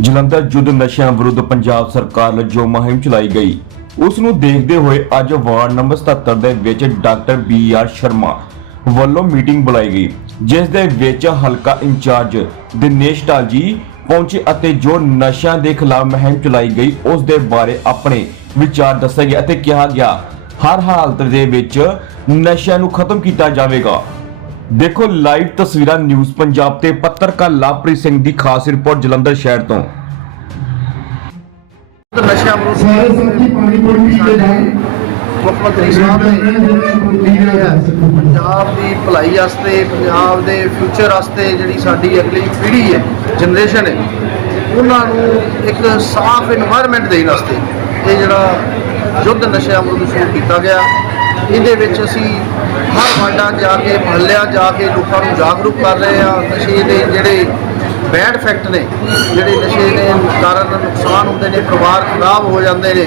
ਜਲੰਧਰ ਯੁੱਧ ਨਸ਼ਿਆਂ ਵਿਰੁੱਧ ਪੰਜਾਬ ਸਰਕਾਰ ਵੱਲੋਂ ਮੁਹਿੰਮ ਚਲਾਈ ਗਈ। ਉਸ ਨੂੰ ਦੇਖਦੇ ਹੋਏ ਅੱਜ ਵਾਰਡ ਨੰਬਰ 77 ਦੇ ਵਿੱਚ ਡਾਕਟਰ ਬੀ ਆਰ ਸ਼ਰਮਾ ਵੱਲੋਂ ਮੀਟਿੰਗ ਬੁਲਾਈ ਗਈ, ਜਿਸ ਦੇ ਵਿੱਚ ਹਲਕਾ ਇੰਚਾਰਜ ਦਿਨੇਸ਼ ਢਾਲ ਜੀ ਪਹੁੰਚੇ ਅਤੇ ਜੋ ਨਸ਼ਿਆਂ ਦੇ ਖਿਲਾਫ ਮੁਹਿੰਮ ਚਲਾਈ ਗਈ, ਉਸ ਦੇ ਬਾਰੇ ਆਪਣੇ ਵਿਚਾਰ ਦੱਸੇ ਗਏ ਅਤੇ ਕਿਹਾ ਗਿਆ, ਹਰ ਹਾਲਤ ਦੇ ਵਿੱਚ ਨਸ਼ਿਆਂ ਨੂੰ ਖਤਮ ਕੀਤਾ ਜਾਵੇਗਾ। ਦੇਖੋ ਲਾਈਵ ਤਸਵੀਰਾਂ ਨਿਊਜ਼ ਪੰਜਾਬ ਤੇ ਪੱਤਰਕਾਰ ਲਾਪਰੀ ਸਿੰਘ ਦੀ ਖਾਸ ਰਿਪੋਰਟ ਜਲੰਧਰ ਸ਼ਹਿਰ ਤੋਂ। ਪੰਜਾਬ ਦੀ ਭਲਾਈ ਵਾਸਤੇ ਪੰਜਾਬ ਦੇ ਫਿਊਚਰ ਵਾਸਤੇ ਜਿਹੜੀ ਸਾਡੀ ਅਗਲੀ ਪੀੜ੍ਹੀ ਹੈ ਜਨਰੇਸ਼ਨ ਹੈ ਉਹਨਾਂ ਨੂੰ ਇੱਕ ਸਾਫ਼ এনवायरमेंट ਦੇਣ ਵਾਸਤੇ ਇਹ ਜਿਹੜਾ ਯੁੱਧ ਨਸ਼ਿਆਂ ਵਿਰੁੱਧ ਸ਼ੁਰੂ ਕੀਤਾ ਗਿਆ। ਇਹਦੇ ਵਿੱਚ ਅਸੀਂ ਹਰ ਵਾਰਡਾਂ ਜਾ ਕੇ, ਮਹੱਲਿਆਂ ਜਾ ਕੇ ਲੋਕਾਂ ਨੂੰ ਜਾਗਰੂਕ ਕਰ ਰਹੇ ਹਾਂ ਨਸ਼ੇ ਦੇ ਜਿਹੜੇ ਬੈਡ ਇਫੈਕਟ ਨੇ, ਜਿਹੜੇ ਨਸ਼ੇ ਦੇ ਕਾਰਨ ਨੁਕਸਾਨ ਹੁੰਦੇ ਨੇ, ਪਰਿਵਾਰ ਖਰਾਬ ਹੋ ਜਾਂਦੇ ਨੇ,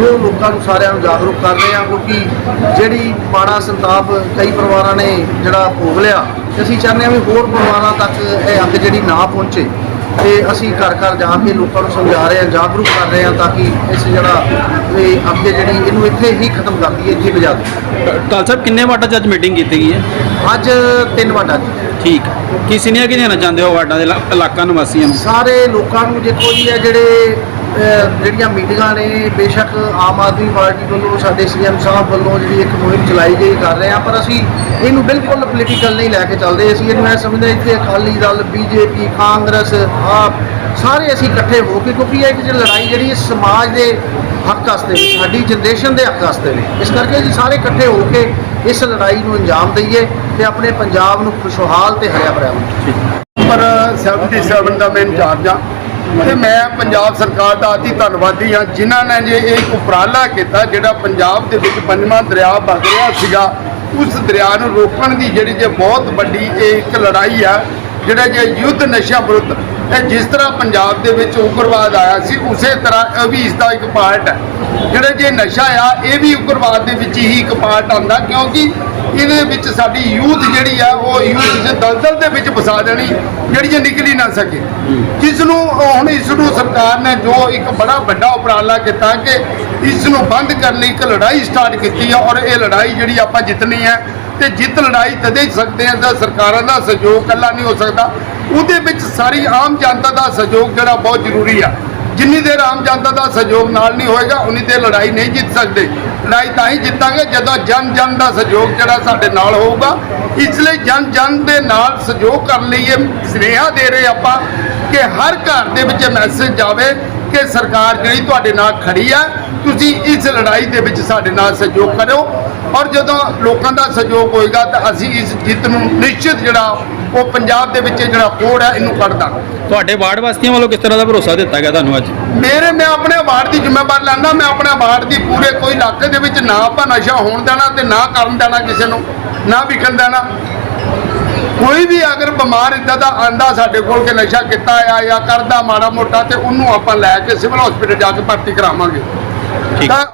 ਉਹ ਲੋਕਾਂ ਨੂੰ ਸਾਰਿਆਂ ਨੂੰ ਜਾਗਰੂਕ ਕਰ ਰਹੇ ਹਾਂ ਕਿਉਂਕਿ ਜਿਹੜੀ ਮਾੜਾ ਸੰਤਾਪ ਕਈ ਪਰਿਵਾਰਾਂ ਨੇ ਜਿਹੜਾ ਭੋਗ ਲਿਆ ਤੇ ਅਸੀਂ ਚਾਹੁੰਦੇ ਹਾਂ ਵੀ ਹੋਰ ਪਰਿਵਾਰਾਂ ਤੱਕ ਇਹ ਅੱਗ ਜਿਹੜੀ ਨਾ ਪਹੁੰਚੇ। ਤੇ ਅਸੀਂ ਘਰ ਘਰ ਜਾ ਕੇ ਲੋਕਾਂ ਨੂੰ ਸਮਝਾ ਰਹੇ ਹਾਂ ਜਾਗਰੂਕ ਕਰ ਰਹੇ ਹਾਂ ਤਾਂ ਕਿ ਇਸ ਜਿਹੜਾ ਇਹ ਅੱਗੇ ਜਿਹੜੀ ਇਹਨੂੰ ਇੱਥੇ ਹੀ ਖਤਮ ਕਰ ਦਈਏ ਇੱਥੇ ਬੁਝਾ ਦਈਏ। ਟਾਲ ਸਾਹਿਬ ਕਿੰਨੇ ਵਾਰਡਾਂ 'ਚ ਅੱਜ ਮੀਟਿੰਗ ਕੀਤੀ ਗਈ ਹੈ? ਅੱਜ ਤਿੰਨ ਵਾਟਾ ਜੀ ਠੀਕ। ਕੀ ਸੀਨੀਅਰ ਕੀ ਦੇਣਾ ਚਾਹੁੰਦੇ ਹੋ ਵਾਰਡਾਂ ਦੇ ਇਲਾ- ਇਲਾਕਾ ਨਿਵਾਸੀਆਂ ਨੂੰ? ਸਾਰੇ ਲੋਕਾਂ ਨੂੰ ਦੇਖੋ ਜੀ ਇਹ ਜਿਹੜੇ ਜਿਹੜੀਆਂ ਮੀਟਿੰਗਾਂ ਨੇ ਬੇਸ਼ੱਕ ਆਮ ਆਦਮੀ ਪਾਰਟੀ ਵੱਲੋਂ ਸਾਡੇ ਸੀਐਮ ਸਾਹਿਬ ਵੱਲੋਂ ਜਿਹੜੀ ਇੱਕ ਮੁਹਿੰਮ ਚਲਾਈ ਗਈ ਕਰ ਰਹੇ ਆ ਪਰ ਅਸੀਂ ਇਹਨੂੰ ਬਿਲਕੁਲ ਪੋਲੀਟੀਕਲ ਨਹੀਂ ਲੈ ਕੇ ਚੱਲਦੇ। ਅਸੀਂ ਇਹਨੂੰ ਮੈਂ ਸਮਝਦਾ ਇੱਥੇ ਅਕਾਲੀ ਦਲ ਬੀਜੇਪੀ ਕਾਂਗਰਸ ਆਪ ਸਾਰੇ ਅਸੀਂ ਇਕੱਠੇ ਹੋ ਕੇ ਕਿਉਂਕਿ ਇਹ ਇੱਕ ਜਿਹੜੀ ਲੜਾਈ ਜਿਹੜੀ ਸਮਾਜ ਦੇ ਹੱਕ ਵਾਸਤੇ ਨੇ, ਸਾਡੀ ਜਨਰੇਸ਼ਨ ਦੇ ਹੱਕ ਵਾਸਤੇ ਨੇ ਇਸ ਕਰਕੇ ਅਸੀਂ ਸਾਰੇ ਇਕੱਠੇ ਹੋ ਕੇ ਇਸ ਲੜਾਈ ਨੂੰ ਅੰਜਾਮ ਦਈਏ ਤੇ ਆਪਣੇ ਪੰਜਾਬ ਨੂੰ ਖੁਸ਼ਹਾਲ ਤੇ ਹਰਿਆ ਭਰਿਆ ਬਣਾਈਏ ਪਰ 77 ਦਾ ਮੈਂ ਇੰਚਾਰਜ ਆ ਤੇ ਮੈਂ ਪੰਜਾਬ ਸਰਕਾਰ ਦਾ ਅਤੀ ਧੰਨਵਾਦੀ ਹਾਂ, ਜਿਨ੍ਹਾਂ ਨੇ ਜੇ ਇਹ ਇੱਕ ਉਪਰਾਲਾ ਕੀਤਾ, ਜਿਹੜਾ ਪੰਜਾਬ ਦੇ ਵਿੱਚ ਪੰਜਵਾਂ ਦਰਿਆ ਵਗ ਰਿਹਾ ਸੀਗਾ, ਉਸ ਦਰਿਆ ਨੂੰ ਰੋਕਣ ਦੀ ਜਿਹੜੀ ਜੇ ਬਹੁਤ ਵੱਡੀ ਇਹ ਇੱਕ ਲੜਾਈ ਆ, ਜਿਹੜਾ ਜੇ ਯੁੱਧ ਨਸ਼ਿਆਂ ਵਿਰੁੱਧ ਇਹ ਜਿਸ ਤਰ੍ਹਾਂ ਪੰਜਾਬ ਦੇ ਵਿੱਚ ਉਗਰਵਾਦ ਆਇਆ ਸੀ, ਉਸੇ ਤਰ੍ਹਾਂ ਇਹ ਵੀ ਇਸ ਦਾ ਇੱਕ ਪਾਰਟ ਹੈ। ਜਿਹੜਾ ਜੇ ਨਸ਼ਾ ਆ, ਇਹ ਵੀ ਉਗਰਵਾਦ ਦੇ ਵਿੱਚ ਹੀ ਇੱਕ ਪਾਰਟ ਆਉਂਦਾ, ਕਿਉਂਕਿ ਇਹਦੇ ਵਿੱਚ ਸਾਡੀ ਯੂਥ ਜਿਹੜੀ ਆ, ਉਹ ਯੂਥ ਦੇ ਦਲਦਲ ਦੇ ਵਿੱਚ ਫਸਾ ਦੇਣੀ ਜਿਹੜੀ ਜੇ ਨਿਕਲੀ ਨਾ ਸਕੇ। ਜਿਸ ਨੂੰ ਹੁਣ ਇਸ ਨੂੰ ਸਰਕਾਰ ਨੇ ਜੋ ਇੱਕ ਬੜਾ ਵੱਡਾ ਉਪਰਾਲਾ ਕੀਤਾ ਕਿ ਇਸ ਨੂੰ ਬੰਦ ਕਰਨ ਲਈ ਇੱਕ ਲੜਾਈ ਸਟਾਰਟ ਕੀਤੀ ਆ ਔਰ ਇਹ ਲੜਾਈ ਜਿਹੜੀ ਆਪਾਂ ਜਿੱਤਣੀ ਹੈ ਤੇ ਜਿੱਤ ਲੜਾਈ ਤਦੇ ਸਕਦੇ ਹਾਂ ਤਾਂ ਸਰਕਾਰਾਂ ਦਾ ਸਹਿਯੋਗ ਇਕੱਲਾ ਨਹੀਂ ਹੋ ਸਕਦਾ। ਉਹਦੇ ਵਿੱਚ ਸਾਰੀ ਆਮ ਜਨਤਾ ਦਾ ਸਹਿਯੋਗ ਜਿਹੜਾ ਬਹੁਤ ਜ਼ਰੂਰੀ ਆ। ਜਿੰਨੀ ਦੇਰ ਆਮ ਜਨਤਾ ਦਾ ਸਹਿਯੋਗ ਨਾਲ ਨਹੀਂ ਹੋਏਗਾ, ਉਨੀ ਦੇਰ ਲੜਾਈ ਨਹੀਂ ਜਿੱਤ ਸਕਦੇ। ਲੜਾਈ ਤਾਂ ਹੀ ਜਿੱਤਾਂਗੇ ਜਦੋਂ ਜਨ ਜਨ ਦਾ ਸਹਿਯੋਗ ਜਿਹੜਾ ਸਾਡੇ ਨਾਲ ਹੋਊਗਾ। ਇਸ ਲਈ ਜਨ ਜਨ ਦੇ ਨਾਲ ਸਹਿਯੋਗ ਕਰਨ ਲਈ ਇਹ ਸੁਨੇਹਾ ਦੇ ਰਹੇ ਆਪਾਂ ਕਿ ਹਰ ਘਰ ਦੇ ਵਿੱਚ ਮੈਸੇਜ ਜਾਵੇ ਕਿ ਸਰਕਾਰ ਜਿਹੜੀ ਤੁਹਾਡੇ ਨਾਲ ਖੜੀ ਆ, ਤੁਸੀਂ ਇਸ ਲੜਾਈ ਦੇ ਵਿੱਚ ਸਾਡੇ ਨਾਲ ਸਹਿਯੋਗ ਕਰਿਓ। ਔਰ ਜਦੋਂ ਲੋਕਾਂ ਦਾ ਸਹਿਯੋਗ ਹੋਏਗਾ ਤਾਂ ਅਸੀਂ ਇਸ ਜਿੱਤ ਨੂੰ ਨਿਸ਼ਚਿਤ ਜਿਹੜਾ ਉਹ ਪੰਜਾਬ ਦੇ ਵਿੱਚ ਜਿਹੜਾ ਕੋੜ ਹੈ ਇਹਨੂੰ ਕੱਢ ਦਾਂਗੇ। ਤੁਹਾਡੇ ਵਾਰਡ ਵਾਸੀਆਂ ਵੱਲੋਂ ਕਿਸ ਤਰ੍ਹਾਂ ਦਾ ਭਰੋਸਾ ਦਿੱਤਾ ਗਿਆ ਤੁਹਾਨੂੰ ਅੱਜ? ਮੇਰੇ ਮੈਂ ਆਪਣੇ ਵਾਰਡ ਦੀ ਜ਼ਿੰਮੇਵਾਰੀ ਲੈਂਦਾ ਮੈਂ ਆਪਣੇ ਵਾਰਡ ਦੀ ਪੂਰੇ ਕੋਈ ਇਲਾਕੇ ਦੇ ਵਿੱਚ ਨਾ ਆਪਾਂ ਨਸ਼ਾ ਹੋਣ ਦੇਣਾ ਤੇ ਨਾ ਕਰਨ ਦੇਣਾ ਕਿਸੇ ਨੂੰ ਨਾ ਵਿਕਣ ਦੇਣਾ। ਕੋਈ ਵੀ ਅਗਰ ਬਿਮਾਰ ਇਦਾਂ ਦਾ ਆਂਦਾ ਸਾਡੇ ਕੋਲ ਕਿ ਨਸ਼ਾ ਕੀਤਾ ਆ ਜਾਂ ਕਰਦਾ ਮਾੜਾ ਮੋਟਾ ਤੇ ਉਹਨੂੰ ਆਪਾਂ ਲੈ ਕੇ ਸਿਵਲ ਹਸਪੀਟਲ ਜਾ ਕੇ ਭਰਤੀ ਕਰਾਵਾਂਗੇ। ਠੀਕ।